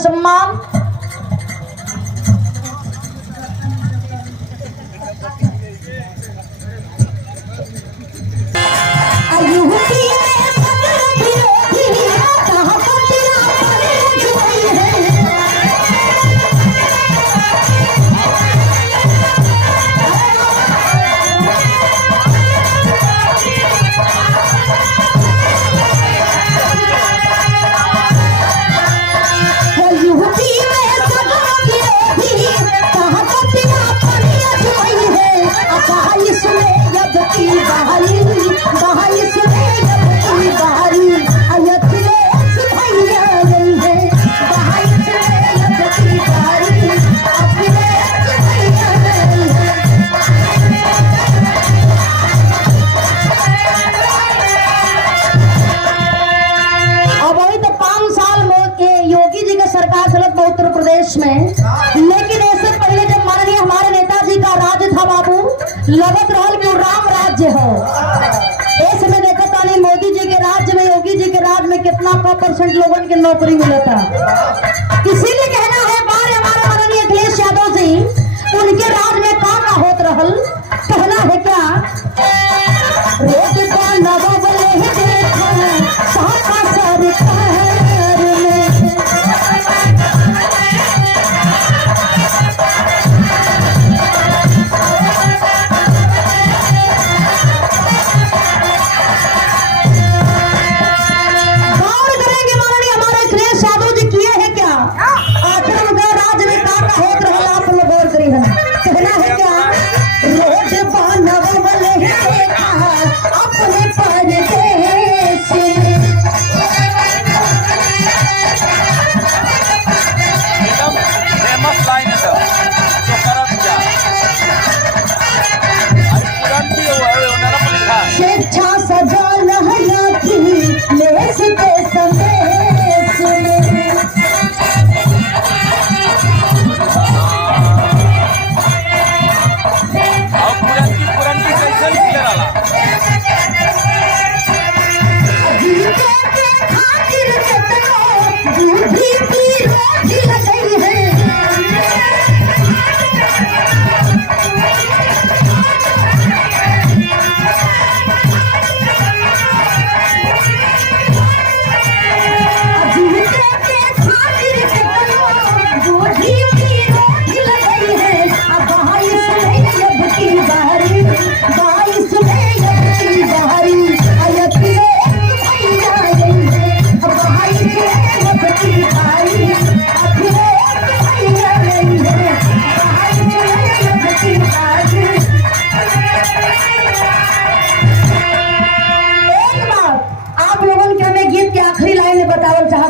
सम्मान। उत्तर प्रदेश में, लेकिन इससे पहले जब माननीय हमारे नेताजी का राज था बाबू, लगत रहल कि राम राज्य हो। इसमें देखो तानी मोदी जी के राज्य में, योगी जी के राज्य में कितना % लोगों की नौकरी मिलता। इसीलिए कहना है बार हमारे माननीय अखिलेश यादव जी, उनके राज्य में काम होत रहल। कहना है क्या, रोज का नवाबले देखा साका सरकार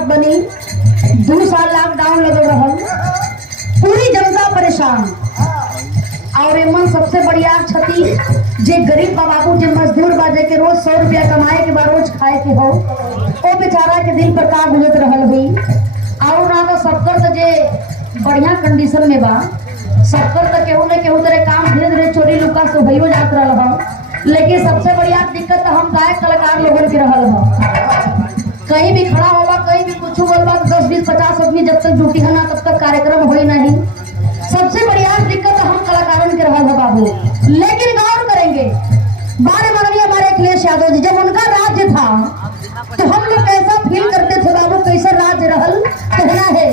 बनी। 2 साल लॉकडाउन लगल रहल, पूरी जनता परेशान। और एमन सबसे बढ़िया क्षति जे गरीब बाबू, जे मजदूर बा, जे के रोज 100 रुपया कमाए के बाद रोज खाए के हो, वो बेचारा के दिल पर का गुजरत रहल हुई। और ना तो सबकर तो जे बढ़िया कंडीशन में बा, सबकर तो केहू न केहू तरह काम धीरे धीरे चोरी लुका से भइयो जात रहल बा। लेकिन सबसे बढ़िया दिक्कत तो हम गायक कलाकार लोगन के रहल बा। कहीं भी खड़ा होगा, कहीं भी कुछ बोलबा, 10, 20, 50 आदमी जब तक जुटी है ना तब तक कार्यक्रम हो ही नहीं। सबसे बढ़िया दिक्कत हम कलाकारों के रहा है बाबू। लेकिन गौर करेंगे, बारे माननीय हमारे अखिलेश यादव जी, जब उनका राज्य था तो हम लोग कैसा फील करते थे बाबू, कैसा राज्य रहल। कहना है